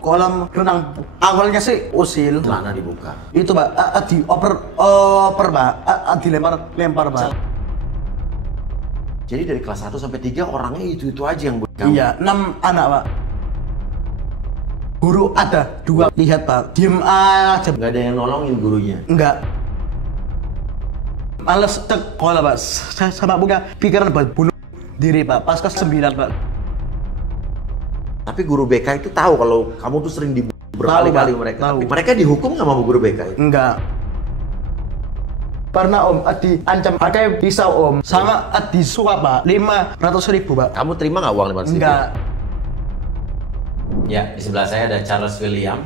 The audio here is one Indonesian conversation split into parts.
kolam renang awalnya sih usil. Celana dibuka. Itu Pak, dioper Pak, dilempar Pak. Jadi dari kelas 1 sampai 3 orangnya itu aja yang buat kamu? Iya, 6 anak Pak. Guru ada 2, lihat Pak, diem aja. Nggak ada yang nolongin gurunya? Enggak. Males sekolah Pak, sama punya pikiran buat bunuh diri Pak, pas kelas 9 Pak. Tapi guru BK itu tahu kalau kamu tuh sering dibunuh berkali-kali mereka. Tahu. Tapi mereka dihukum nggak sama guru BK itu? Enggak. Pernah Om, diancam pakai pisau Om, sama disuap Pak, 500.000 Pak. Kamu terima nggak uang 500.000? Enggak. Ya, di sebelah saya ada Charles William,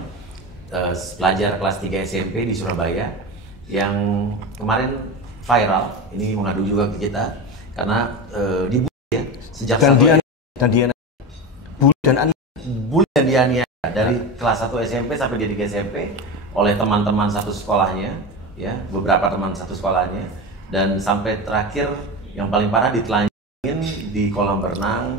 pelajar kelas 3 SMP di Surabaya, yang kemarin viral, ini mengadu juga ke kita, karena dibully ya, sejak bully dan dianiaya dari kelas 1 SMP sampai di 3 SMP oleh teman-teman satu sekolahnya, ya, beberapa teman satu sekolahnya, dan sampai terakhir yang paling parah ditelanjangin di kolam renang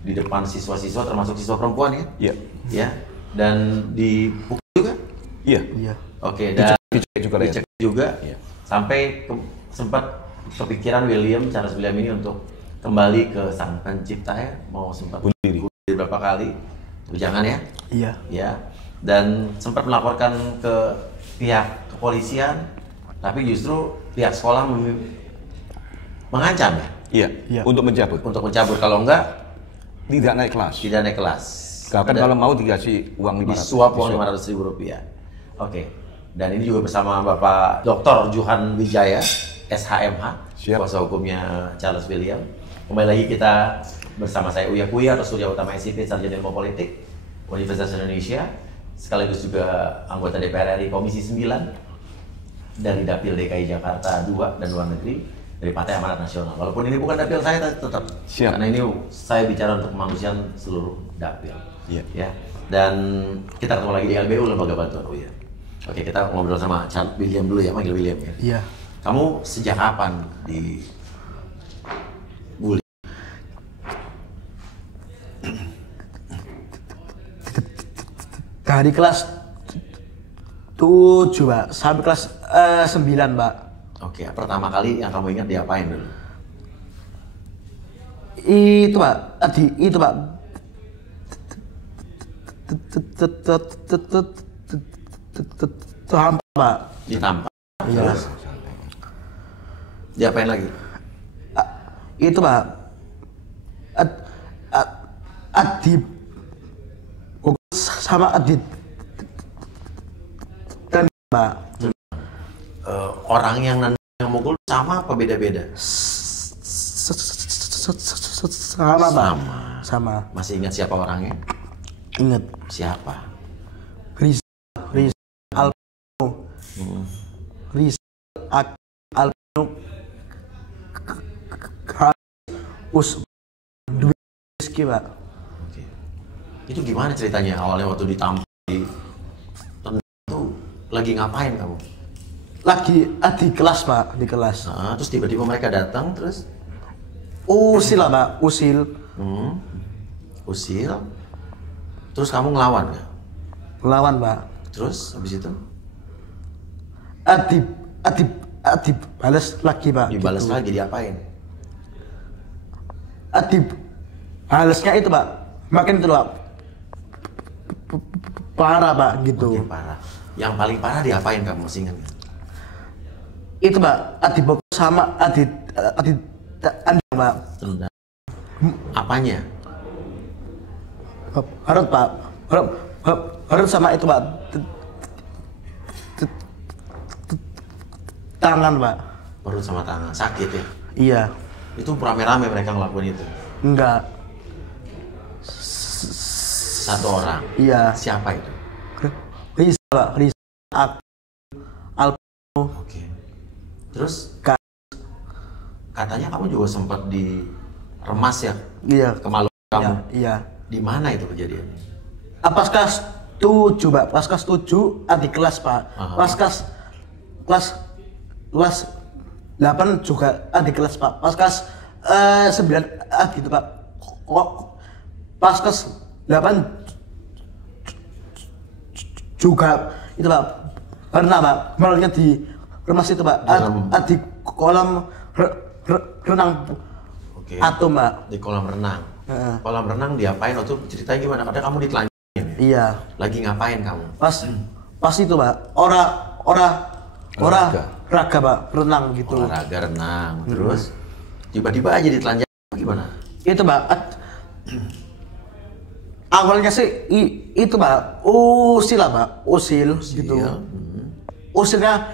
di depan siswa-siswa, termasuk siswa perempuan ya? Iya. Ya, dan dipukul juga? Iya. Iya. Oke, dan dicek juga ya. sampai sempat kepikiran Charles William ini untuk kembali ke sang pencipta ya, mau sempat bunuh diri beberapa kali, tapi jangan ya. Iya. Ya, dan sempat melaporkan ke pihak kepolisian, tapi justru pihak sekolah mengancam ya? Iya. Iya. Untuk mencabut. Untuk mencabut, kalau enggak Tidak naik kelas. tidak naik kelas. Bahkan kalau mau dikasih uang 500. Disuap uang 500.000 rupiah. Oke. Dan ini juga bersama Bapak Dr. Juhan Wijaya, SHMH, Siap. kuasa hukumnya Charles William. Kembali lagi kita bersama saya Uya Kuya atau Surya Utama SIP, Sarjana Ilmu Politik Universitas Indonesia, sekaligus juga anggota DPR RI Komisi 9 dari Dapil DKI Jakarta 2 dan Luar Negeri dari Partai Amanat Nasional. Walaupun ini bukan dapil saya, tetap Siap. karena ini saya bicara untuk kemanusiaan seluruh dapil. Iya. Ya. Dan kita ketemu lagi di LBU, Lembaga Bantuan Uya. Oke, kita ngobrol sama Charles William dulu ya, manggil William ya. Iya. Kamu sejak kapan di bully? Dari kelas 7 Pak, sampai kelas 9 Pak. Oke, pertama kali yang kamu ingat diapain dulu? Itu Pak, itu Pak. Hampa Pak. Ditampar. Iya. Terus? Diapain lagi? Itu Pak. Adib sama Adit dan Pak. Orang yang mukul sama apa beda-beda? Sama Pak. Sama. Masih ingat siapa orangnya? Ingat. Siapa? Riz Alpino. Riz Alpino. Rizky Pak. Oke. Itu gimana ceritanya awalnya waktu ditampar di itu lagi ngapain kamu? Lagi di kelas Pak, di kelas. Nah, terus tiba-tiba mereka datang terus Usil lah Pak, usil. Usil. Terus kamu ngelawan nggak? Lawan Pak. Terus habis itu Adib balas lagi Pak. dibalas gitu. lagi, diapain? Adib balasnya itu Pak, makin itu Pak. Parah Pak gitu. Makin parah. Yang paling parah diapain kamu, masih ingat nggak? Itu Pak, Adib sama Adit Andang Pak. Tendang. Apanya? Harus Pak, harus sama itu Pak. Tangan Pak. Perut sama tangan, sakit ya? Iya. Itu rame-rame mereka ngelakuin itu? Enggak. Satu orang? Iya. Siapa itu? Riz Pak, Riz Alpino. Oke. Terus katanya kamu juga sempat diremas ya? Iya. Kemaluan kamu? Iya. Di mana itu kejadiannya? Pas kelas 7 Pak, pas kelas 7 adik kelas Pak. Aha. Pas kelas 8 juga adik kelas Pak. Pas kelas 9 gitu Pak. Pas kelas 8 juga itu Pak pernah Pak malamnya di rumah situ Pak di kolam renang atom Pak. Di kolam renang. Kolam renang diapain waktu ceritanya gimana? Kadang kamu ditelanjangin. Iya. Lagi ngapain kamu? Pas itu Pak raga Pak renang gitu. Olahraga renang. Terus tiba-tiba aja ditelanjangin gimana? Itu Pak awalnya sih itu Pak usil lah Pak usil gitu. Usilnya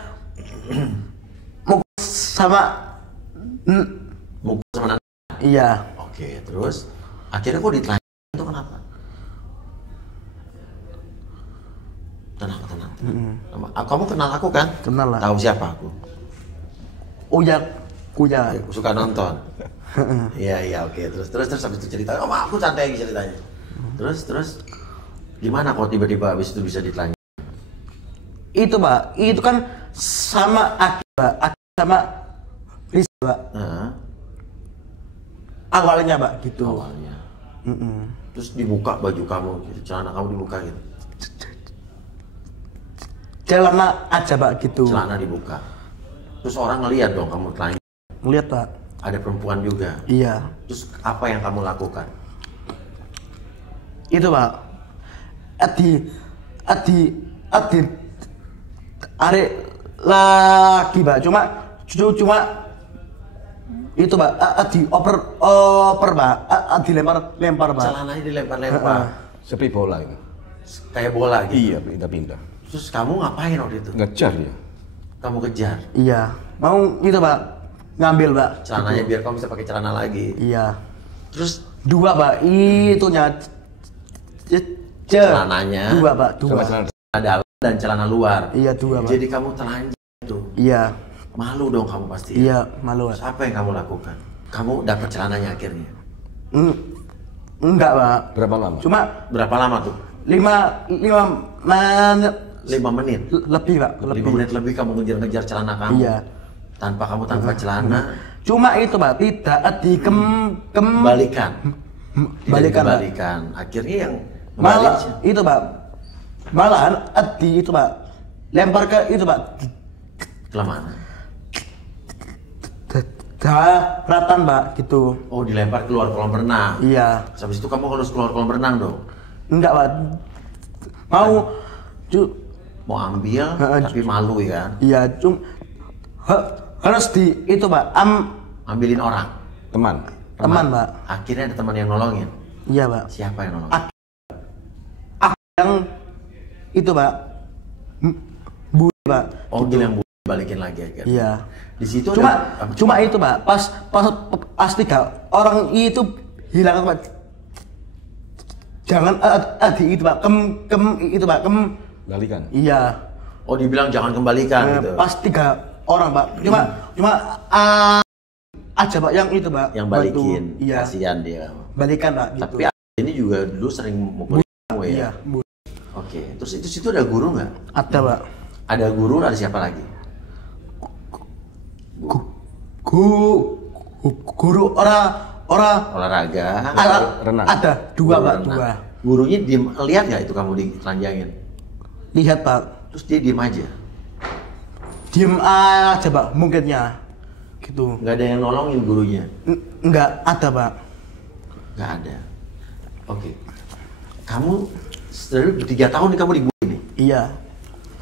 mukul sama anak. Iya. Oke, terus akhirnya kok ditelanjangin itu kenapa? Tenang. Kamu kenal aku kan? Kenal lah. Tahu siapa aku? Uya. Suka nonton. Iya, oke. Terus habis itu cerita. Oh, aku santai lagi ceritanya. Terus gimana kok tiba-tiba habis itu bisa ditelanjangin? Itu Pak, itu kan sama Aki sama Riza Pak. Awalnya Pak gitu. Awalnya. Terus dibuka baju kamu, gitu. Celana kamu dibuka gitu. Celana aja Pak gitu. Celana dibuka. Terus orang ngelihat dong kamu telanjang. Ngeliat Pak. Ada perempuan juga. Iya. Terus apa yang kamu lakukan? Itu Pak. Adi arek lagi Pak. Cuma itu Pak. Adi oper Pak. Adi lempar Pak. Celananya dilempar-lempar. Seperti bola itu. Kayak bola gitu. Iya, pindah-pindah. Terus kamu ngapain waktu itu? Ngejar ya. Kamu kejar. Iya. Mau itu Pak. Ngambil Pak. Celananya biar kamu bisa pakai celana lagi. Iya. Terus Dua Pak. Itunya celananya. Dua Pak. Dua. Sama celana dalam dan celana luar. Iya dua Pak. Jadi kamu telanjang tuh. Iya. Malu dong kamu pasti. Iya malu Pak. Terus apa yang kamu lakukan? Kamu dapat celananya akhirnya. Enggak Pak. Berapa lama? Cuma Berapa lama tuh? 5 menit 5 menit. lebih Pak. 5 menit lebih kamu ngejar-ngejar celana kamu. Iya. Tanpa celana. Cuma itu Pak tidak Balikan. Balikan Pak. Balikan. Akhirnya yang Malah balik itu Pak. Malahan Adi itu Pak lempar ke itu Pak. ke mana? Daratan Pak gitu. Oh, dilempar keluar kolam renang. Iya. Habis itu kamu harus keluar kolam renang dong. Enggak Pak. Mau ambil tapi malu ya. Iya, harus di itu Pak. Ambilin orang. Teman. Pak. Akhirnya ada teman yang nolongin. Iya Pak. Siapa yang nolongin? Yang itu Pak. Bu Pak. Oh, bilang balikin lagi akhirnya. Iya. Di situ Cuma itu Pak. Pas 3 orang itu hilang Pak. Jangan Adi itu Pak. Itu Pak. Balikan. Iya. Oh, dibilang jangan kembalikan gitu. Pas 3 orang Pak. Cuma aja Pak yang itu Pak. Yang balikin. Iya. Kasihan dia. Balikan Pak gitu. Tapi ini juga dulu sering mukul kamu ya. Iya, Oke. Terus itu situ ada guru nggak? Ada Pak. Ada guru, ada siapa lagi? Guru Olahraga. renang. Ada 2 Pak, renang. 2. Gurunya lihat nggak itu kamu ditelanjangin? Lihat Pak. Terus dia diem aja. Diem aja Pak mungkinnya. Gitu. Nggak ada yang nolongin gurunya. Enggak ada Pak. Nggak ada. Oke. Kamu 3 tahun nih kamu di gue nih. Iya.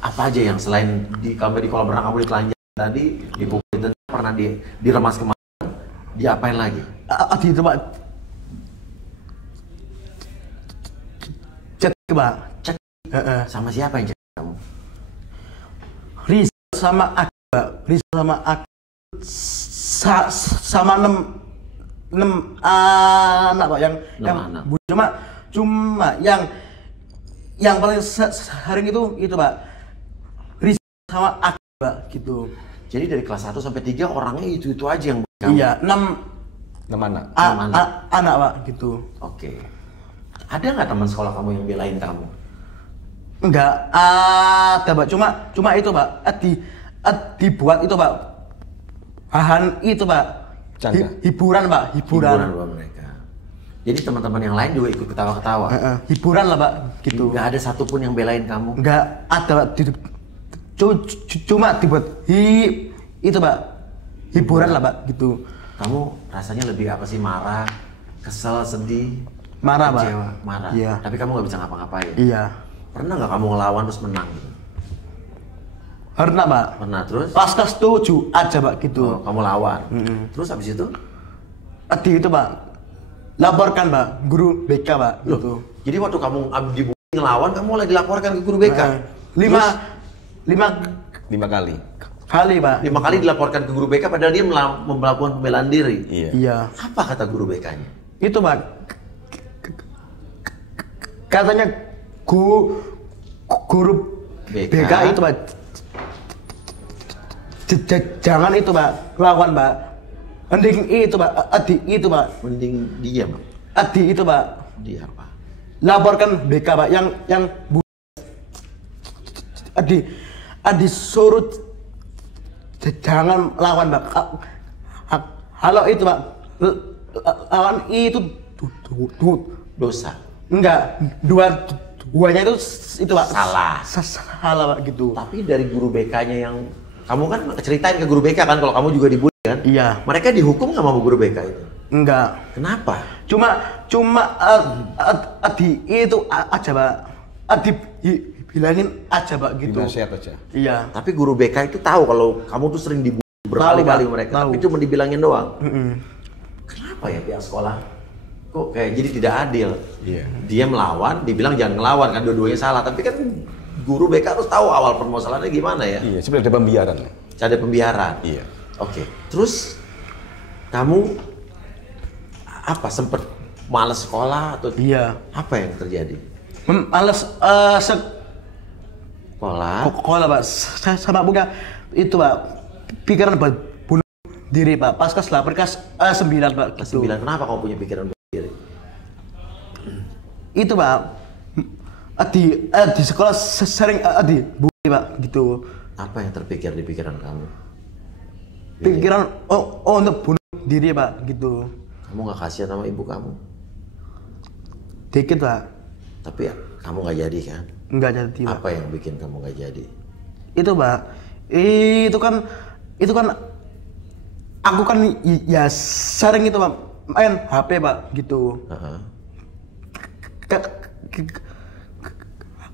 Apa aja yang selain kamu di kolam renang kamu ditelanjang tadi, dipukulin, pernah diremas kemana? Diapain lagi? Di itu Pak. Cek Pak. Cek. Sama siapa yang cek kamu? Riza sama Ak Pak. Riza sama Ak sama 6 anak Pak yang anak. Cuma yang paling sering itu Pak. Riza sama Ak Pak gitu. Jadi dari kelas 1 sampai 3 orangnya itu aja yang kamu. Iya, 6 anak. Anak Pak gitu. Oke. Ada nggak teman sekolah kamu yang belain kamu? Enggak ada Pak. Cuma itu Pak. Dibuat itu Pak. Bahan itu Pak. Canda. Hiburan Pak. Hiburan buat mereka. Jadi teman-teman yang lain juga ikut ketawa-ketawa. Hiburan lah Pak, gitu. Nggak ada satupun yang belain kamu. Nggak ada Pak. Cuma dibuat itu Pak, hiburan lah Pak, gitu. Kamu rasanya lebih apa sih, marah, kesel, sedih, Marah Pak. kecewa, marah. Iya. Tapi kamu nggak bisa ngapa-ngapain. Iya. Pernah nggak kamu ngelawan terus menang? Gitu? Pernah Pak. Pernah terus? Pas kelas 7 aja Pak, gitu. Oh, kamu lawan. Terus habis itu? Tadi itu Pak, laporkan Pak, guru BK Pak, Loh, gitu. jadi waktu kamu ngelawan, kamu lagi laporkan ke guru BK? Lima kali. kali Pak. 5 kali dilaporkan ke guru BK padahal dia melakukan pembelaan diri. Iya. Iya. Apa kata guru BK-nya? Itu Pak, katanya guru BK itu Pak, jangan itu Pak, lawan Pak. Mending itu Pak, Adi itu Pak. Mending diam. Adi itu Pak. Dia apa? Laporkan BK Pak, yang Adi suruh jangan lawan Pak. Halo itu Pak, lawan itu Dosa. enggak, duanya itu Pak salah Pak, gitu. Tapi dari guru BK-nya yang kamu kan ceritain ke guru BK kan kalau kamu juga dibully kan? Iya. Mereka dihukum nggak sama guru BK itu? Enggak. Kenapa? Cuma Adi itu aja Pak. Adi bilangin aja Pak, gitu. Dinasihat aja. Iya. Tapi guru BK itu tahu kalau kamu tuh sering dibully berkali-kali Pak. mereka. Tahu. Tapi cuma dibilangin doang. Kenapa ya pihak sekolah? Kok kayak jadi tidak adil? Iya. Dia melawan, dibilang jangan ngelawan kan, dua-duanya salah. Tapi kan guru BK harus tahu awal permasalahannya gimana ya? Iya, sebenarnya ada pembiaran. Ada pembiaran. Iya. Oke. Terus kamu apa sempet males sekolah atau Iya. apa yang terjadi? Males Sekolah. sekolah Pak. Sama punya itu Pak, pikiran buat bunuh diri Pak. Pas kelas 8, kelas 9 Pak. Kelas gitu. 9, kenapa kamu punya pikiran bunuh diri? Itu Pak, di sekolah sering bully Pak, gitu. Apa yang terpikir di pikiran kamu? Pikiran untuk bunuh diri Pak, gitu. Kamu nggak kasihan sama ibu kamu? Dikit Pak, Tapi kamu nggak jadi kan? nggak jadi Pak. Apa yang bikin kamu nggak jadi? Itu Pak, itu kan aku kan ya sering itu Pak, main HP Pak, gitu. Heeh.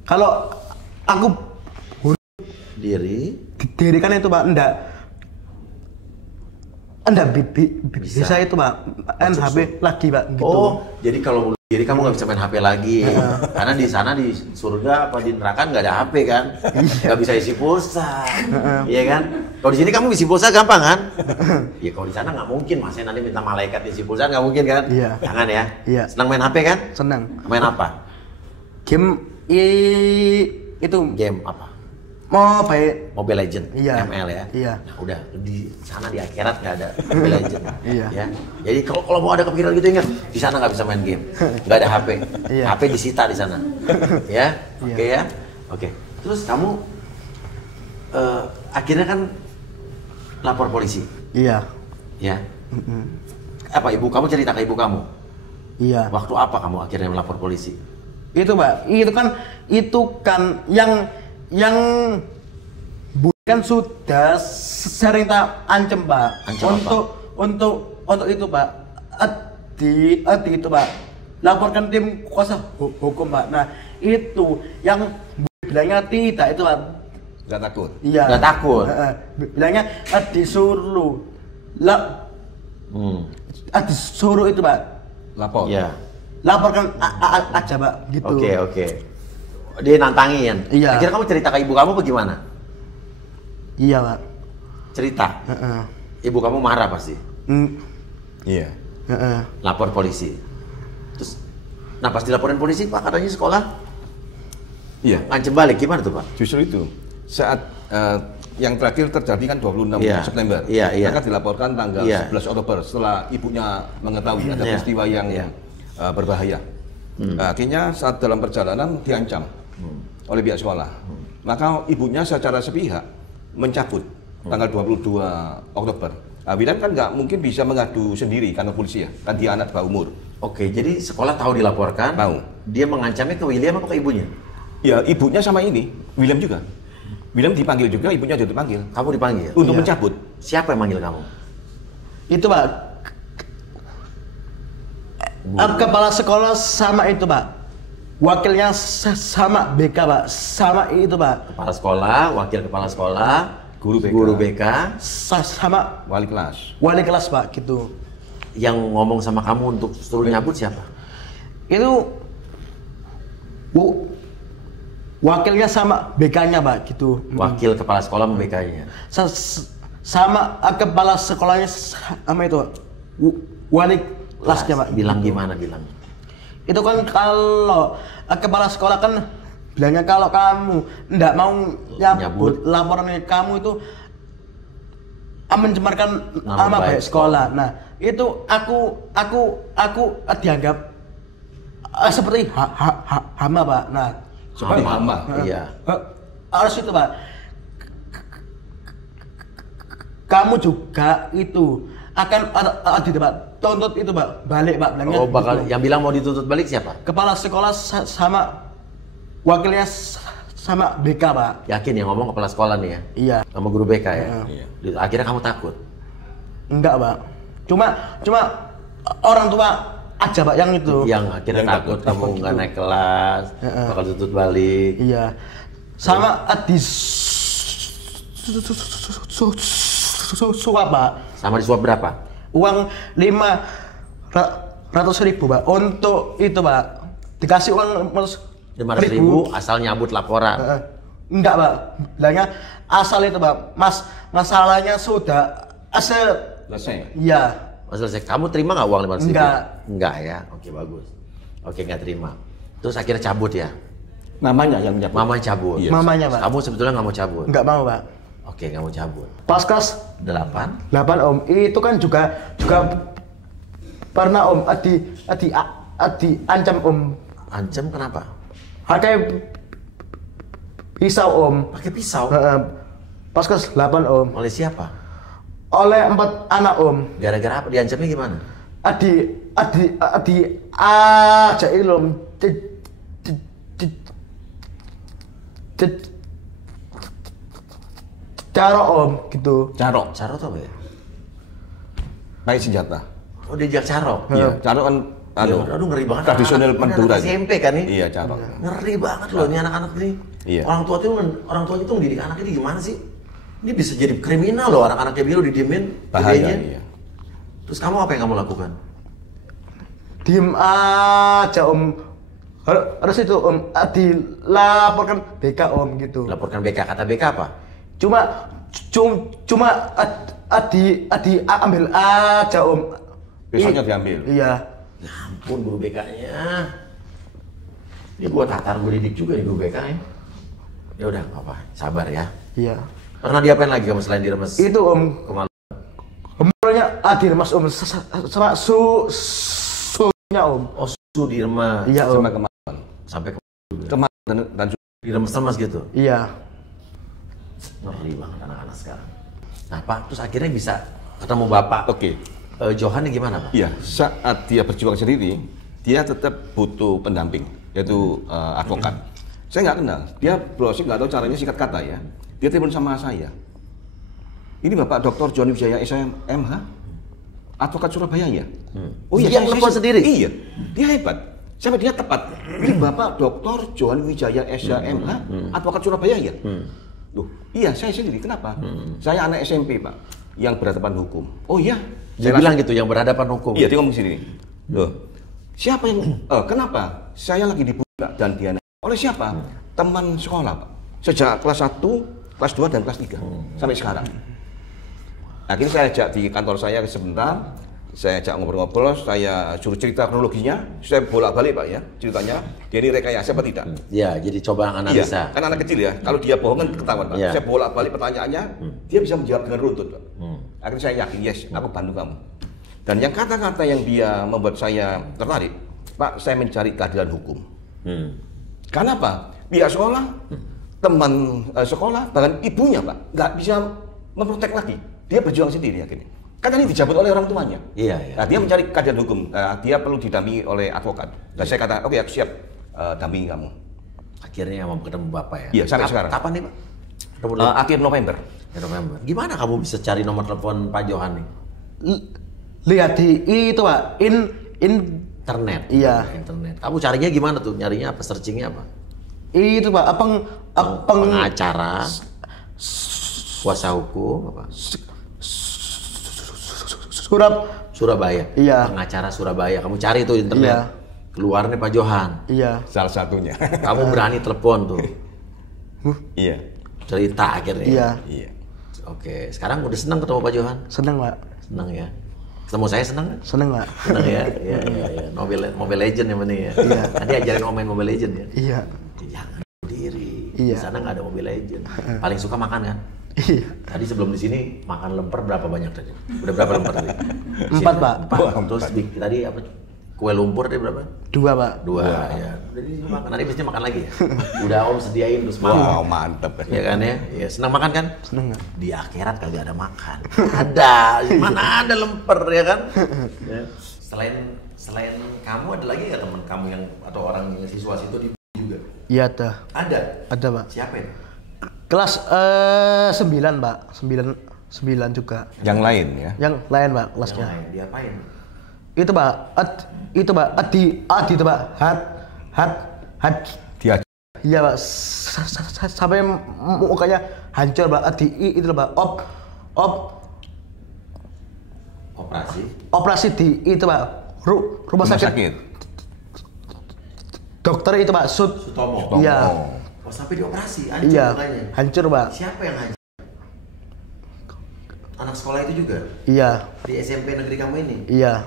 Kalau aku Diri? diri kan itu Pak, enggak bisa itu Pak, main HP lagi Pak, gitu. Oh, jadi kalau bunuh diri kamu nggak bisa main HP lagi, karena di sana di surga apa di neraka nggak ada HP kan, nggak bisa isi pulsa, iya kan? Kalau di sini kamu isi pulsa gampang kan? Ya kalau di sana nggak mungkin, masa nanti minta malaikat isi pulsa nggak mungkin kan? Iya. Jangan ya. Iya. Senang main HP kan? Senang. Main apa? Game itu Game apa? Mobile Legend, Iya. ML ya. Iya. Nah, udah di sana di akhirat nggak ada Mobile Legend. Iya. Ya. Jadi kalau mau ada kepikiran gitu ingat, di sana nggak bisa main game, nggak ada HP. Iya. HP disita di sana. Ya, Iya. oke ya, oke. Terus kamu akhirnya kan lapor polisi, Iya. ya? Apa ibu kamu cerita ke ibu kamu? Iya. Waktu apa kamu akhirnya melapor polisi? Itu Pak, itu kan yang bukan sudah sering tak ancam Pak. Ancam apa? Untuk itu Pak. Adi itu Pak. Laporkan tim kuasa hukum Pak. Nah, itu yang bilangnya tidak itu Pak. Nggak takut. Iya. Nggak takut? Bilangnya disuruh. Disuruh itu Pak. Lapor. Ya. Laporkan aja Pak, gitu. Oke. Dia nantangin. Iya. Akhirnya kamu cerita ke ibu kamu bagaimana? Iya Pak. Cerita. Ibu kamu marah pasti. Iya. Lapor polisi. Terus, nah pas dilaporin polisi Pak katanya sekolah Iya. ngancem balik, gimana tuh Pak? Justru itu. Saat yang terakhir terjadi kan 26 Iya. September. Iya. Maka dilaporkan tanggal Iya. 11 Oktober setelah ibunya mengetahui ada Iya. peristiwa yang Iya. berbahaya. Nah, akhirnya saat dalam perjalanan diancam oleh pihak sekolah. Maka ibunya secara sepihak mencabut tanggal 22 Oktober. Nah, Wilan kan nggak mungkin bisa mengadu sendiri karena polisi ya, kan dia anak bawah umur. Oke, jadi sekolah tahu dilaporkan. Tahu. Dia mengancamnya ke William apa ke ibunya? Ya, ibunya sama ini, William juga. William dipanggil juga, ibunya juga dipanggil. Kamu dipanggil? Untuk Iya. mencabut. Siapa yang manggil kamu? Itu Pak, kepala sekolah sama itu Pak, wakilnya sama BK Pak, sama itu Pak, Kepala sekolah, wakil kepala sekolah, Guru BK. sama Wali kelas. wali kelas Pak gitu. Yang ngomong sama kamu untuk suruh nyabut siapa? Itu wakilnya sama BK-nya Pak gitu. Wakil kepala sekolah membekanya. Sama kepala sekolahnya sama itu wali kelasnya Pak. Bilang gimana bilang? Itu kan kalau kepala sekolah kan bilangnya kalau kamu nggak mau nyabut laporannya kamu itu mencemarkan nama baik sekolah. Nah itu aku dianggap seperti hama Pak. Nah Seperti hama. Iya. harus itu Pak. Kamu juga itu akan ada Pak, tuntut itu Pak, balik Pak bilangnya. Oh, bakal gitu. yang bilang mau dituntut balik siapa? Kepala sekolah sama wakilnya sama BK Pak. Yakin yang ngomong kepala sekolah nih ya? Iya. Sama guru BK ya? Iya. Akhirnya kamu takut? Enggak Pak. Cuma orang tua aja Pak yang itu. Yang akhirnya Yang takut takut. kamu nggak naik kelas, bakal tuntut balik. Iya. Sama di suap Pak. Sama disuap berapa? Uang 500.000 Pak. Untuk itu Pak. Dikasih uang 500.000 asal nyabut laporan. Enggak Pak. Bilangnya asal itu Pak. Masalahnya sudah Selesai. Iya. Oh, selesai. Kamu terima nggak uang 500.000? Enggak. Enggak ya? Oke, bagus. Oke, nggak terima. Terus akhirnya cabut ya? Namanya yang menyabut. Mama cabut. Iya. Mamanya Pak. Kamu sebetulnya nggak mau cabut? Enggak mau Pak. Oke, nggak mau cabut. Pas kelas 8? 8 Om, itu kan juga pernah Om ancam Om. Ancam kenapa? Pakai pisau Om. Pakai pisau? Pas kelas 8 Om. Oleh siapa? Oleh 4 anak Om. Gara-gara apa? Diancamnya gimana? Aja Om. Cara Om gitu. Carok. Caro tuh apa ya? Pakai senjata. Oh, diajak caro? Iya, carok kan Aduh, ngeri banget. tradisional Anak-anak Madura. SMP kan nih? Iya, carok. Ngeri banget loh ini anak-anak ini. Iya. Orang tua itu mendidik anaknya ini gimana sih? Ini bisa jadi kriminal loh, anak-anaknya begini didiemin. Bahaya, gedenya. iya. Terus kamu apa yang kamu lakukan? Diem aja Om. Harus itu Om dilaporkan BK Om gitu. Laporkan BK, kata BK apa? Cuma ambil aja Om. Besoknya diambil. Iya. Ya ampun guru BK-nya. Ini gua tatar, gua didik juga nih guru BK ya. Ya udah, nggak apa, sabar ya. Iya. Pernah diapain lagi kamu selain diremes? Itu Om. Kemalu. Kemarinnya diremas Om sama sunya Om. Oh, su diremes. Iya Om. Sama kemarin. Sampai Dan diremes-remes gitu. Iya. Ngeri banget anak-anak sekarang. Nah Pak, terus akhirnya bisa ketemu Bapak. Oke. Johan ini gimana Pak? Iya, saat dia berjuang sendiri, dia tetap butuh pendamping, yaitu advokat. Saya nggak kenal, dia browsing nggak tahu caranya sikat kata ya. Dia telepon sama saya. Ini Bapak Dr. Johnny Wijaya SMH, advokat Surabaya ya? Oh iya, dia telepon sendiri? Iya, dia hebat. Sampai dia tepat. Ini Bapak Dr. Johnny Wijaya SMH, advokat Surabaya ya? Loh, iya saya sendiri. Kenapa? Saya anak SMP Pak, yang berhadapan hukum. Oh iya. Dia bilang gitu, yang berhadapan hukum. Iya, dia ngomong sini. Loh, siapa yang? Kenapa? Saya lagi dibuka dan dia oleh siapa? Teman sekolah Pak. Sejak kelas 1, kelas 2 dan kelas 3 sampai sekarang. Akhirnya saya ajak di kantor saya sebentar. Saya ajak ngobrol-ngobrol, saya suruh cerita kronologinya, saya bolak-balik Pak ya ceritanya. Dia ini rekayasa apa tidak? Ya, jadi coba analisa. Iya, kan anak kecil ya. Kalau dia bohong kan ketahuan Pak. Iya. Saya bolak-balik pertanyaannya, dia bisa menjawab dengan runtut Pak. Akhirnya saya yakin, yes, aku bantu kamu. Dan yang kata-kata yang dia membuat saya tertarik, Pak, saya mencari keadilan hukum. Karena apa? Pihak sekolah, teman sekolah, bahkan ibunya Pak, nggak bisa memprotek lagi. Dia berjuang sendiri akhirnya. Kan ini dijabut oleh orang tuanya. Iya, iya. Nah, dia mencari keadilan hukum. Dia perlu didampingi oleh advokat. Dan saya kata, oke, aku siap dampingi kamu. Akhirnya mau ketemu Bapak ya? Iya, sampai sekarang. Kapan nih Pak? Akhir November. November. Gimana kamu bisa cari nomor telepon Pak Johan nih? Lihat di itu Pak, Internet. Iya. Internet. Kamu carinya gimana tuh? Nyarinya apa? Searchingnya apa? itu Pak, Pengacara, kuasa hukum, apa? Surabaya. Iya. Pengacara Surabaya. Kamu cari tuh internet. Iya. Keluar nih Pak Johan. Iya. Salah satunya. Kamu berani telepon tuh. Iya. Cerita akhirnya. Iya. Iya. Oke, sekarang udah senang ketemu Pak Johan? Seneng Pak. Senang ya. Ketemu saya senang nggak? Seneng Pak. Senang ya. Iya, iya, iya. Mobile Legend yang penting ya. Iya. Nanti ajarin om main Mobile Legend ya. Iya. Jangan bunuh diri. Iya. Di sana nggak ada Mobile Legend. Paling suka makan kan? Iya. Tadi sebelum di sini makan lemper berapa banyak tadi? Udah berapa lemper tadi? 4 Pak. Wah, Terus tadi apa? Kue lumpur tadi berapa? 2 Pak. 2 ya. Udah di sini makan. Nanti pasti makan lagi ya. Udah om sediain terus makan. Wow, mantep. Ya kan ya? Ya senang makan kan? Seneng nggak? Di akhirat kagak ada makan. Ada, mana ada lemper ya kan? Ya. Selain kamu ada lagi nggak teman kamu yang atau orang yang siswa situ di juga? Iya ada. Ada Pak. siapa itu? Kelas 9 Pak. 9 juga. Yang lain ya. Yang lain Pak Yang kelasnya. lain diapain? Itu Pak. Itu Pak. Adi itu Pak. Had. Dia Iya Pak. Sampai mukanya hancur Pak. Adi itu Pak. Operasi di itu Pak. Rumah sakit. Dokter itu Pak. Sutomo. Iya. Oh sampai dioperasi, hancur Iya. mukanya. Hancur Pak. Siapa yang hancur? Anak sekolah itu juga? Iya. Di SMP negeri kamu ini? Iya.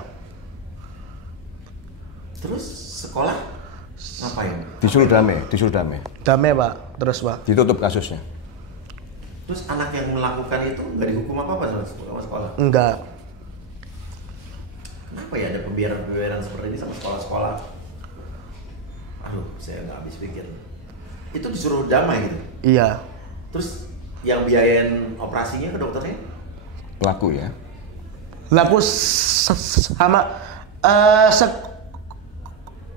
Terus sekolah ngapain? disuruh damai. Damai Pak. Terus Pak. Ditutup kasusnya. Terus anak yang melakukan itu nggak dihukum apa-apa sama sekolah? Enggak. Kenapa ya ada pembiaran seperti ini sama sekolah-sekolah? Aduh, saya nggak habis pikir. Itu disuruh damai gitu? Iya. Terus yang biayain operasinya ke dokternya? Pelaku ya. Laku sama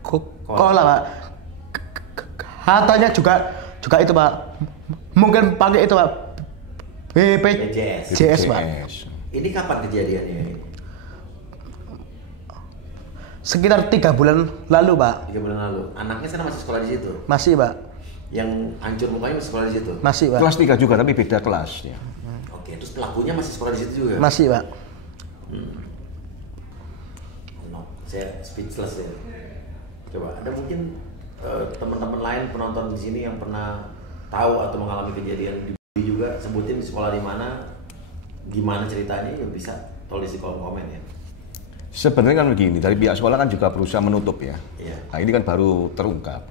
sekolah Pak. Katanya juga itu Pak. Mungkin pakai itu Pak. BPJS Pak. Ini kapan kejadiannya? Sekitar 3 bulan lalu Pak. 3 bulan lalu. Anaknya sana masih sekolah di situ? Masih Pak. Yang hancur mukanya masih sekolah di situ? Masih Pak. Kelas 3 juga tapi beda kelas ya. Oke, terus pelakunya masih sekolah di situ juga? Masih Pak. No, saya speechless ya. Coba, ada mungkin teman-teman lain penonton di sini yang pernah tahu atau mengalami kejadian di Bali juga, sebutin di sekolah di mana, gimana ceritanya, ya bisa tulis di kolom komen ya. Sebenarnya kan begini, dari pihak sekolah kan juga berusaha menutup ya. Iya. Nah ini kan baru terungkap.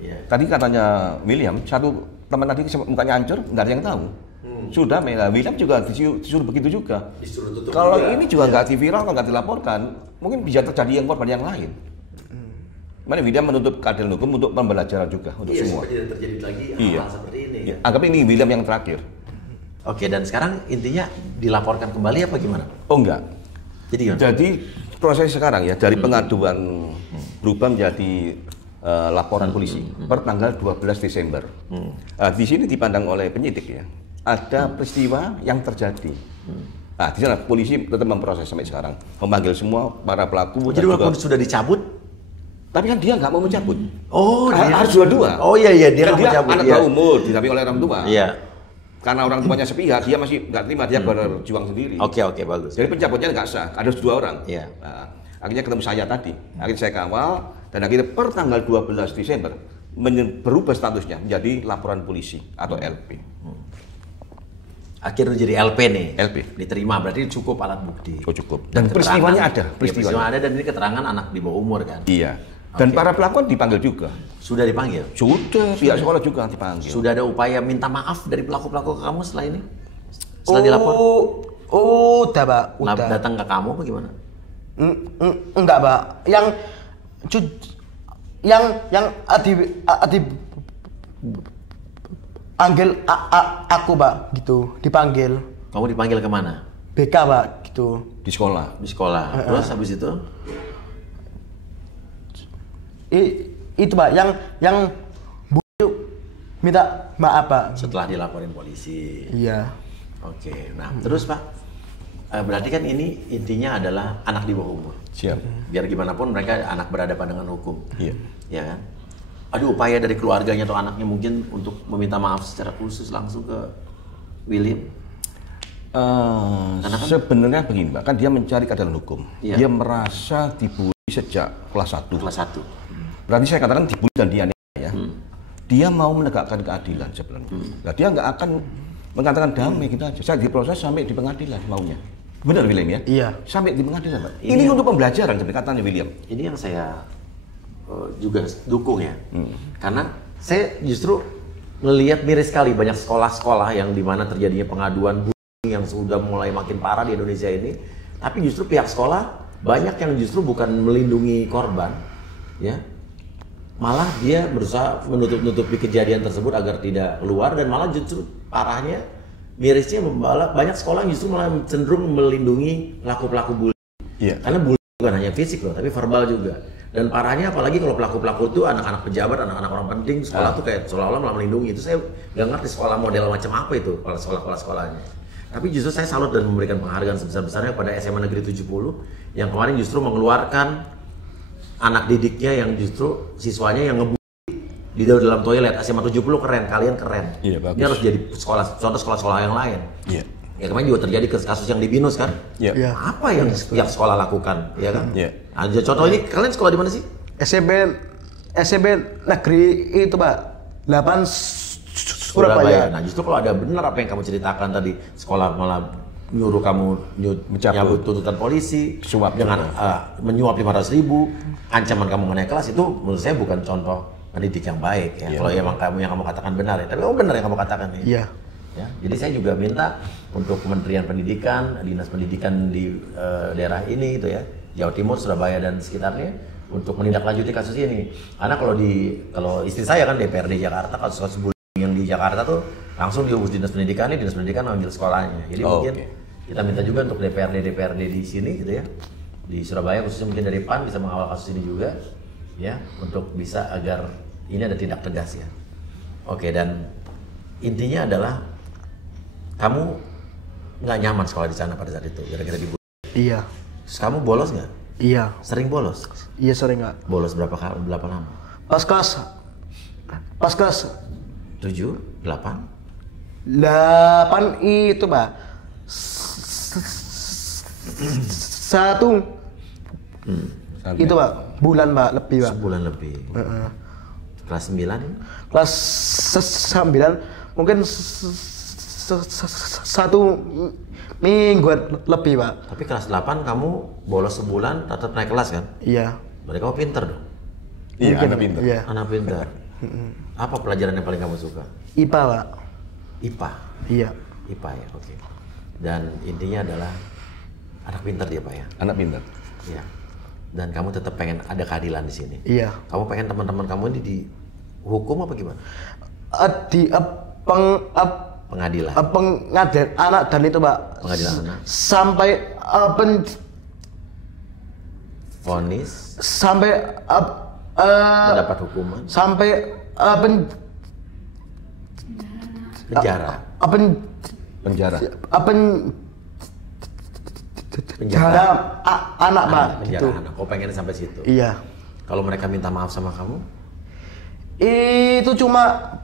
Iya. Tadi katanya William, satu teman tadi mukanya hancur, nggak ada yang tahu. Sudah, William juga disuruh begitu juga. Disuruh tutup Kalau juga. ini juga nggak diviral, nggak dilaporkan, mungkin bisa terjadi yang korban yang lain. Mana William menuntut keadilan hukum untuk pembelajaran juga untuk Iya, semua. supaya tidak terjadi lagi Iya. hal seperti ini. Ya, Ya. anggap ini William yang terakhir. Oke, dan sekarang intinya dilaporkan kembali apa gimana? Oh enggak. Jadi gimana? Jadi proses sekarang ya dari pengaduan berubah menjadi laporan polisi per tanggal 12 Desember. Di sini dipandang oleh penyidik ya, ada peristiwa yang terjadi. Nah, di sana polisi tetap memproses sampai sekarang, memanggil semua para pelaku. Jadi dan walaupun juga- sudah dicabut? tapi kan dia nggak mau mencabut. Oh, Harus dua-dua. Oh iya iya, dia Kan nggak mau cabut. anak Iya. bawah umur, didampingi oleh orang tua. Iya. Karena orang tuanya sepihak, dia masih nggak terima, dia berjuang sendiri. Oke, bagus. Jadi pencabutnya nggak sah, ada 2 orang. Iya. Nah, akhirnya ketemu saya tadi, akhirnya saya kawal, dan akhirnya per tanggal 12 Desember berubah statusnya menjadi laporan polisi atau LP. Akhirnya jadi LP nih. LP. Diterima, berarti cukup alat bukti. Oh, cukup. Dan peristiwanya ada, peristiwanya. Peristiwa ada dan ini keterangan anak di bawah umur kan? Iya. Dan Oke. para pelaku dipanggil juga. Sudah dipanggil? Sudah, pihak sekolah juga dipanggil. Sudah ada upaya minta maaf dari pelaku-pelaku ke kamu setelah ini? Setelah dilapor? Udah Pak. Udah. Datang ke kamu apa gimana? Enggak Pak. Yang Adi panggil aku Pak, gitu, dipanggil. Kamu dipanggil kemana? BK Pak gitu. Di sekolah. Di sekolah. Terus habis itu? Itu Pak yang Bu minta maaf Pak. Setelah dilaporin polisi. Iya. Oke. Nah, terus Pak, berarti kan ini intinya adalah anak di bawah umur. Siap. Biar gimana pun mereka anak berhadapan dengan hukum. Iya. Ya kan? Ada upaya dari keluarganya atau anaknya mungkin untuk meminta maaf secara khusus langsung ke William? Sebenarnya begini Pak, kan dia mencari keadilan hukum. Iya. Dia merasa dibully sejak kelas 1. Kelas 1. Berarti saya katakan dibully dan dianiaya ya. Dia mau menegakkan keadilan sebenarnya. Nah, dia nggak akan mengatakan damai gitu aja. Saya diproses sampai di pengadilan maunya. Benar William ya? Iya. Sampai di pengadilan Pak. Ini untuk pembelajaran seperti katanya William. Ini yang saya juga dukung ya. Karena saya justru melihat miris sekali banyak sekolah-sekolah yang dimana terjadinya pengaduan bullying yang sudah mulai makin parah di Indonesia ini. Tapi justru pihak sekolah banyak yang justru bukan melindungi korban, ya. Malah dia berusaha menutup-nutupi kejadian tersebut agar tidak keluar, dan malah justru parahnya, mirisnya banyak sekolah yang justru malah cenderung melindungi pelaku-pelaku bullying. Iya. Karena bullying bukan hanya fisik loh, tapi verbal juga. Dan parahnya apalagi kalau pelaku-pelaku itu anak-anak pejabat, anak-anak orang penting, sekolah tuh kayak seolah-olah malah melindungi. Itu saya nggak ngerti sekolah model macam apa itu, kalau sekolah-sekolahnya. Tapi justru saya salut dan memberikan penghargaan sebesar-besarnya pada SMA Negeri 70 yang kemarin justru mengeluarkan anak didiknya yang justru siswanya yang ngebully di dalam toilet. SMA 70 keren, kalian keren. Iya, bagus. Ini harus jadi contoh sekolah-sekolah yang lain. Iya. Ya kemarin juga terjadi kasus yang di Binus kan. Iya. Iya. Apa yang pihak sekolah lakukan, ya kan? Iya. Nah, contoh ini kalian sekolah di mana sih? SMP Negeri itu Pak 8 Surabaya. Nah justru kalau ada benar apa yang kamu ceritakan tadi, sekolah malah nyuruh kamu nyabut tuntutan polisi, Suap dengan menyuap 500.000, ancaman kamu menaik kelas, itu menurut saya bukan contoh pendidik yang baik ya. Iya. Kalau emang kamu yang kamu katakan benar ya, tapi kamu benar yang kamu katakan ya. Iya. Ya, jadi saya juga minta untuk Kementerian Pendidikan, Dinas Pendidikan di daerah ini itu ya, Jawa Timur, Surabaya dan sekitarnya, untuk menindaklanjuti kasus ini. Karena kalau istri saya kan DPRD Jakarta, kasus-kasus bullying yang di Jakarta tuh langsung diurus Dinas Pendidikan, Dinas Pendidikan manggil sekolahnya. Jadi mungkin kita minta juga untuk DPRD di sini gitu ya, di Surabaya khususnya mungkin dari PAN bisa mengawal kasus ini juga ya, untuk bisa agar ini ada tindak tegas ya. Oke, dan intinya adalah kamu nggak nyaman sekolah di sana pada saat itu, gara-gara dibully. Iya. Terus kamu bolos nggak? Iya. Sering bolos? Iya sering Kak. Bolos berapa lama? Pas kelas 7, 8? 8 itu Pak. Satu itu Pak, bulan Pak, lebih Pak. Sebulan lebih. Kelas 9 ini? Kelas 9 mungkin satu mingguan lebih Pak. Tapi kelas 8 kamu bolos sebulan tetap naik kelas kan? Iya. Berarti kamu pinter dong? Iya, Mungkin, anak pintar. Iya. Anak pinter. Apa pelajaran yang paling kamu suka? IPA Pak. IPA? Iya. IPA ya, oke. Dan intinya adalah anak pinter dia Pak ya? Anak pintar. Iya. Dan kamu tetap pengen ada keadilan di sini? Iya. Kamu pengen teman-teman kamu ini dihukum apa gimana? Di Pengadilan? pengadilan anak dan itu Pak. Pengadilan anak? Sampai Vonis? sampai Mendapat hukuman? sampai Penjara? Penjara. Penjara anak Pak. Penjara Gitu. anak. Kau pengen sampai situ? Iya. Kalau mereka minta maaf sama kamu? Itu cuma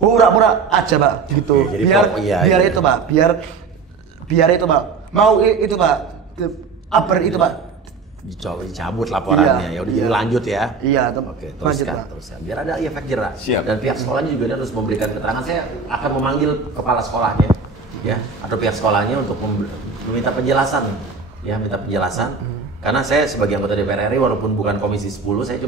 pura-pura aja Pak, gitu. Oke, jadi biar iya. itu Pak, biar itu Pak. Mau itu Pak, itu Pak. Dicabut laporannya, ya udah Iya. lanjut ya. Iya, Oke, lanjut teruskan, Pak. teruskan. Biar ada efek jerah. Siap. Dan pihak sekolahnya juga harus memberikan keterangan. Saya akan memanggil kepala sekolahnya, ya, atau pihak sekolahnya untuk meminta penjelasan, ya, minta penjelasan. Karena saya sebagai anggota DPR RI, walaupun bukan Komisi 10, saya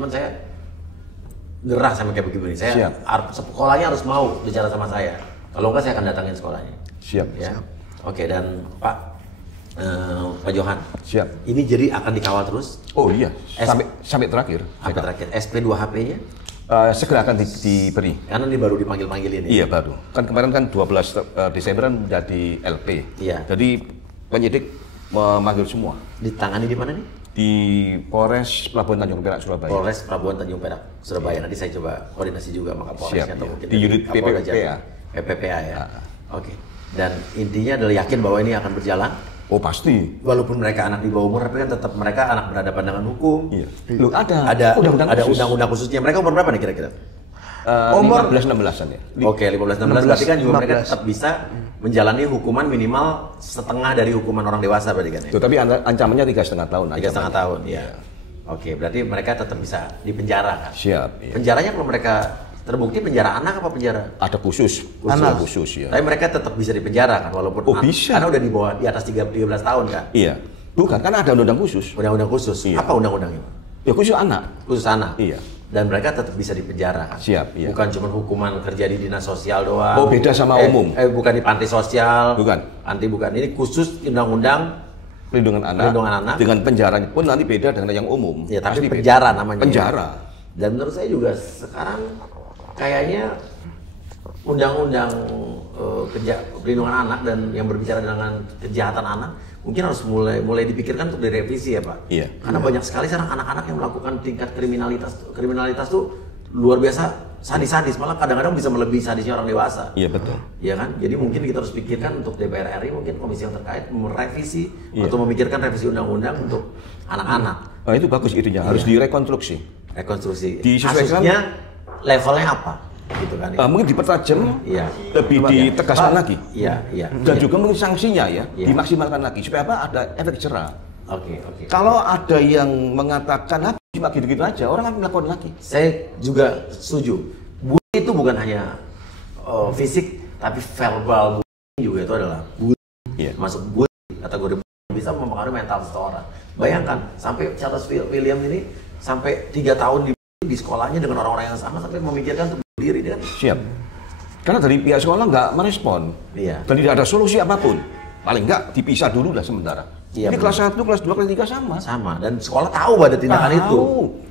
gerah sama kayak begini. Saya sekolahnya harus mau bicara sama saya. Kalau enggak, saya akan datangin sekolahnya. Siap. Ya. Oke, dan Pak Johan. Siap. Ini jadi akan dikawal terus? Oh iya, sampai terakhir. Apa terakhir? SP2HP-nya? Segera akan diberi. Karena ini baru dipanggil-panggil ini. Iya baru. Kan kemarin kan 12 Desember kan jadi LP. Iya. Jadi penyidik memanggil semua. Ditangani di mana nih? Di Polres Pelabuhan Tanjung Perak, Surabaya. Polres Pelabuhan Tanjung Perak, Surabaya. Nanti saya coba koordinasi juga sama Kapolresnya Siap, atau ya. mungkin Di unit Kapolda PPPA. Jatim. PPPA ya. Oke. Dan intinya adalah yakin bahwa ini akan berjalan. Oh pasti. Walaupun mereka anak di bawah umur, tapi kan tetap mereka anak berhadapan dengan hukum. Iya. Loh, ada Ada undang-undang khususnya. Mereka umur berapa nih kira-kira? Umur 15-16an ya. Oke, 15-16 berarti kan juga mereka 15. tetap bisa menjalani hukuman minimal setengah dari hukuman orang dewasa berarti kan ya? Tuh, tapi ancamannya 3,5 tahun. 3,5 tahun, ya. Oke, berarti mereka tetap bisa dipenjara kan? Siap. Iya. Penjaranya kalau mereka terbukti penjara anak apa penjara? Ada khusus. Anak. Khusus ya. Tapi mereka tetap bisa dipenjara kan walaupun Oh, bisa. karena udah di bawah di atas 13 tahun kan? Iya. Bukan, karena ada undang-undang khusus. Undang-undang khusus. Iya. Apa undang-undangnya? Ya khusus anak. Khusus anak. Iya. Dan mereka tetap bisa dipenjara kan? Siap, iya. Bukan cuma hukuman kerja di dinas sosial doang. Oh, beda sama umum. Bukan di panti sosial. Bukan. Bukan. Ini khusus undang-undang Perlindungan anak. Dengan penjaranya pun nanti beda dengan yang umum. ya, tapi Pasti beda. penjara namanya. Penjara. Dan menurut saya juga sekarang kayaknya undang-undang perlindungan anak dan yang berbicara dengan kejahatan anak mungkin harus mulai dipikirkan untuk direvisi ya Pak. Iya. Karena banyak sekali sekarang anak-anak yang melakukan tingkat kriminalitas tuh luar biasa sadis-sadis, malah kadang-kadang bisa melebihi sadisnya orang dewasa. Iya betul. Iya kan? Jadi mungkin kita harus pikirkan untuk DPR RI, mungkin komisi yang terkait merevisi Iya. atau memikirkan revisi undang-undang untuk anak-anak. Nah, itu bagus itunya, harus direkonstruksi. Rekonstruksi. Disesuaikan. Kasusnya levelnya apa? Gitu kan? Ya? Mungkin dipertajam, Iya. lebih ditegaskan lagi. Iya. Dan juga mungkin sanksinya ya, Iya. dimaksimalkan lagi supaya apa? Ada efek jerah. Oke. Kalau ada yang mengatakan cuma gitu-gitu aja, orang akan melakukan lagi. Saya juga setuju. Bully itu bukan hanya fisik, tapi verbal bullying juga itu adalah bully. Iya. Masuk bully kategori bully bisa mempengaruhi mental seseorang. Bayangkan sampai Charles William ini sampai 3 tahun di sekolahnya dengan orang-orang yang sama sampai memikirkan untuk bunuh diri dia kan. Siap. Karena dari pihak sekolah nggak merespon. Iya. Dan tidak ada solusi apapun. Paling nggak dipisah dulu lah sementara. Iya, Ini benar. kelas 1, kelas 2, kelas 3 sama. Sama dan sekolah tahu ada tindakan itu.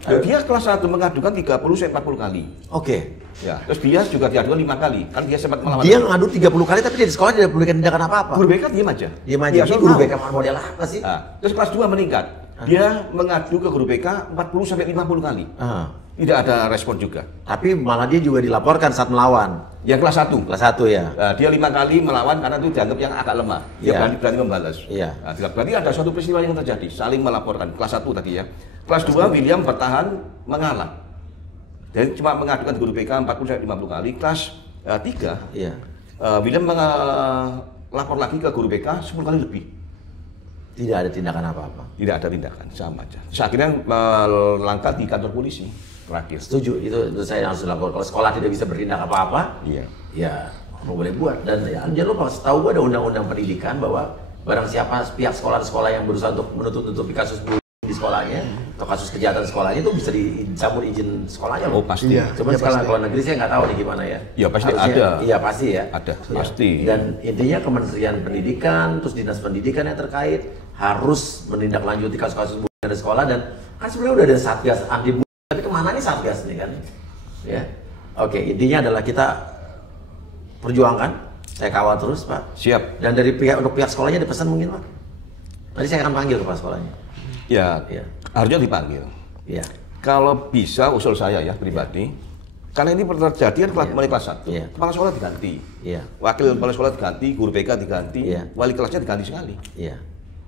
Ya, dia kelas 1 mengadukan 30-40 kali. Oke. Ya, terus dia juga diadukan 5 kali. Kan dia sempat melawan. Dia ngadu 30 kali tapi dia di sekolah tidak memberikan tindakan apa-apa. Guru BK diam aja. Diam aja. Dia Ini asal guru tahu. BK model apa sih? Nah, terus kelas 2 meningkat. Dia mengadu ke guru BK 40-50 kali. Ah. Tidak ada respon juga. Tapi malah dia juga dilaporkan saat melawan. Yang kelas 1. Kelas 1 ya. Dia 5 kali melawan karena itu dianggap yang agak lemah. Dia Iya. berani membalas. Iya. Nah, berarti ada suatu peristiwa yang terjadi, saling melaporkan. Kelas 1 tadi ya. Kelas 2 William bertahan mengalah. Jadi cuma mengadukan guru BK 40-50 kali. Kelas 3 Iya. William lapor lagi ke guru BK 10 kali lebih. Tidak ada tindakan apa-apa. Tidak ada tindakan, sama aja. Terus akhirnya melangkah di kantor polisi terakhir. Setuju, itu saya harus dilaporkan. Kalau sekolah tidak bisa bertindak apa-apa, Iya. ya mau boleh buat. Dan ya, jangan lupa, setahu gua ada undang-undang pendidikan bahwa barang siapa pihak sekolah yang berusaha untuk menutup-nutupi kasus bullying di sekolahnya atau kasus kejahatan sekolahnya itu bisa dicabut izin sekolahnya loh. Oh pasti. Iya. Cuman sekarang kalau negeri saya nggak tahu nih gimana ya. Ya, pasti Harusnya- ada. Iya pasti ya. Ada, Ya. pasti. Dan intinya Kementerian Pendidikan, terus dinas pendidikan yang terkait harus menindaklanjuti kasus-kasus bullying di sekolah dan kan sebenarnya udah ada satgas anti bullying, tapi kemana nih satgas nih kan? Ya. Oke, intinya adalah kita perjuangkan. Saya kawal terus Pak. Siap. Dan dari untuk pihak sekolahnya ada pesan mungkin Pak? Nanti saya akan panggil kepala sekolahnya. Ya, Iya. harusnya dipanggil. Iya. Kalau bisa usul saya ya pribadi, karena ini terjadi kan mulai kelas 1, Iya. kepala sekolah diganti, Iya. wakil kepala sekolah diganti, guru BK diganti, Iya. wali kelasnya diganti sekali. Iya.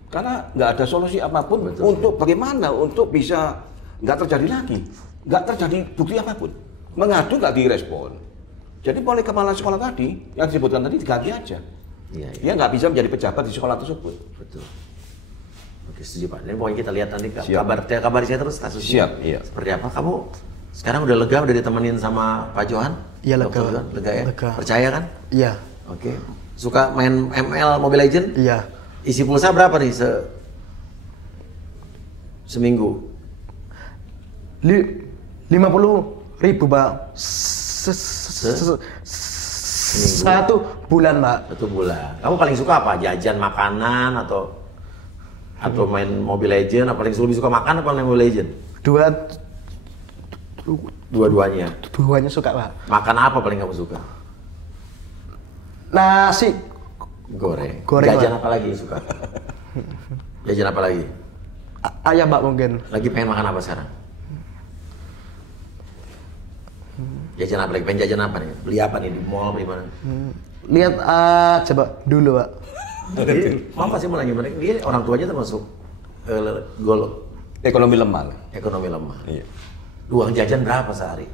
Karena nggak ada solusi apapun Betul. untuk bagaimana untuk bisa nggak terjadi lagi, nggak terjadi bukti apapun, mengadu nggak direspon. Jadi oleh kepala sekolah tadi yang disebutkan tadi diganti aja. Iya. Dia nggak bisa menjadi pejabat di sekolah tersebut. Betul. Oke, setuju Pak. Dan pokoknya kita lihat nanti Siap. kabari saya terus kasusnya. Siap, iya. Seperti apa? Kamu sekarang udah lega, udah ditemenin sama Pak Johan? Iya, lega. Dr. Johan? Lega ya? Lega. Percaya kan? Iya. Oke. Suka main ML Mobile Legend? Iya. Isi pulsa berapa nih seminggu? 50.000 Pak. Satu bulan Pak. 1 bulan. Kamu paling suka apa? Jajan makanan atau main Mobile Legend? Apa paling lebih suka makan apa main Mobile Legend? Dua-duanya. Duanya suka Pak. Makan apa paling kamu suka? Nasi Goreng. Goreng, Jajan Pak. apa lagi yang suka? Jajan apa lagi? Ayam Pak mungkin. Lagi pengen makan apa sekarang? Jajan apa lagi? Pengen jajan apa nih? Beli apa nih? Di mall, beli mana? Lihat coba dulu Pak. Jadi, Mama sih mau nanya, dia orang tuanya termasuk Ekonomi lemah. ekonomi lemah. Iya. Uang jajan berapa sehari?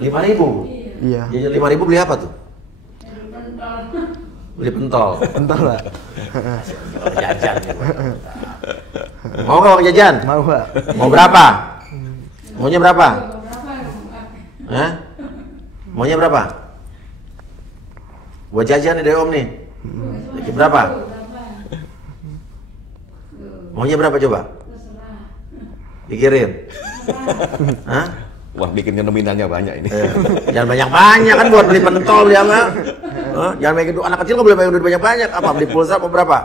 5.000. 5.000? Iya. Jajan 5.000 beli apa tuh? Beli pentol. Bentar Pak. Jajan nih. Mau nggak uang jajan? Mau Pak. Mau berapa? Maunya berapa? Hah? Maunya berapa? Buat jajan nih dari Om nih. Lagi berapa? Maunya berapa coba? Pikirin. Hah? Wah, bikin nominalnya banyak ini. Jangan banyak-banyak kan buat beli pentol ya mah. Jangan bikin anak kecil nggak boleh bayar duit banyak-banyak. Apa beli pulsa mau berapa?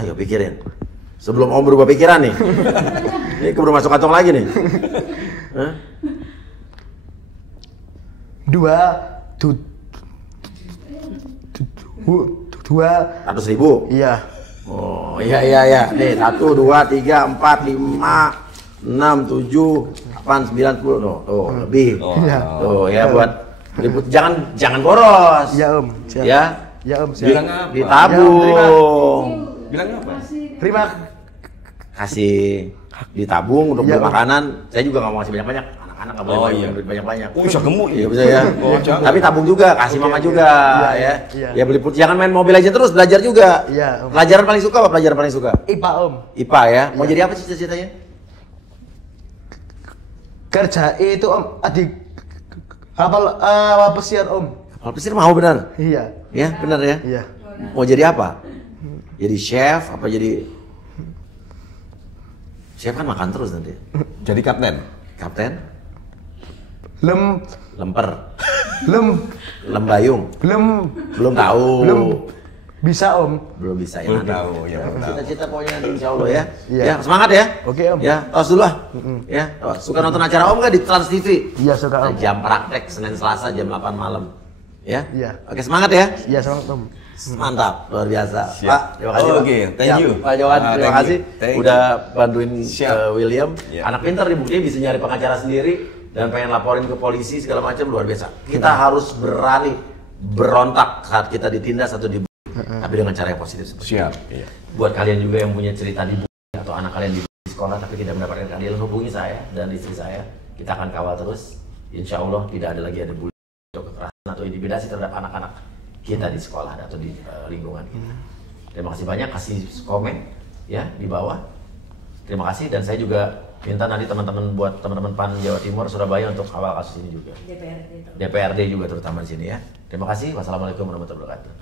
Ayo pikirin. Sebelum Om berubah pikiran nih. Ini keburu masuk kantong lagi nih. Hah? 200.000. Iya. Oh iya. Nih 1, 2, 3, 4, 5, 6, 7, 8, 9, 10. Tuh lebih. Iya. Tuh ya buat ribut. Jangan boros. Iya Om. Siap. Ya. Ya Om. Siap. Bilang apa? Ditabung. Bilang apa? Terima Kasih ditabung untuk Iya, beli Om. makanan. Saya juga nggak mau kasih banyak-banyak. Anak-anak nggak boleh Oh, bayar iya. duit banyak-banyak. Oh, bisa gemuk Iya ya? bisa ya. Oh, jangan. Tapi tabung juga, kasih mama juga Iya, ya. iya. Ya beli jangan main mobil aja terus, belajar juga. Iya, Om. Pelajaran paling suka apa pelajaran paling suka? IPA Om. IPA ya. Mau Iya. jadi apa sih cita-citanya? Kerja itu Om. Adik kapal pesiar Om. Kalau pesir mau benar. Iya. Ya, benar ya. Iya. Mau jadi apa? Jadi chef apa jadi chef kan makan terus nanti. Jadi kapten. Kapten, lemper, lembayung. Belum tahu. Belum bisa Om. Belum bisa ya. Belum nanti. tahu, ya, belum tahu. Cita-cita pokoknya nanti insya Allah ya. Iya. Ya, semangat ya. Oke, Om. Ya, tos dulu lah. Ya, tos. Suka nonton acara Om nggak di Trans TV? Iya suka Om. Jam praktek Senin Selasa jam 8 malam. Ya. Iya. Oke, semangat ya. Iya semangat Om. Mantap, luar biasa. Siap. Pak, terima kasih. Pak. Oke, thank Ya, you. Pak Johan, terima Thank you. kasih Thank you. udah bantuin Siap. William. Ya. Anak pintar nih, buktinya bisa nyari pengacara sendiri dan pengen laporin ke polisi segala macam, luar biasa. Kita harus berani berontak saat kita ditindas atau tapi dengan cara yang positif seperti Siap. ini. Iya. Buat kalian juga yang punya cerita dibully atau anak kalian dibully di sekolah tapi tidak mendapatkan keadilan, hubungi saya dan istri saya. Kita akan kawal terus. Insya Allah tidak ada lagi bully atau kekerasan atau intimidasi terhadap anak-anak kita di sekolah atau di lingkungan kita. Terima kasih banyak, kasih komen ya di bawah. Terima kasih dan saya juga minta nanti teman-teman buat teman-teman PAN Jawa Timur Surabaya untuk kawal kasus ini juga. DPRD juga terutama di sini ya. Terima kasih. Wassalamualaikum warahmatullahi wabarakatuh.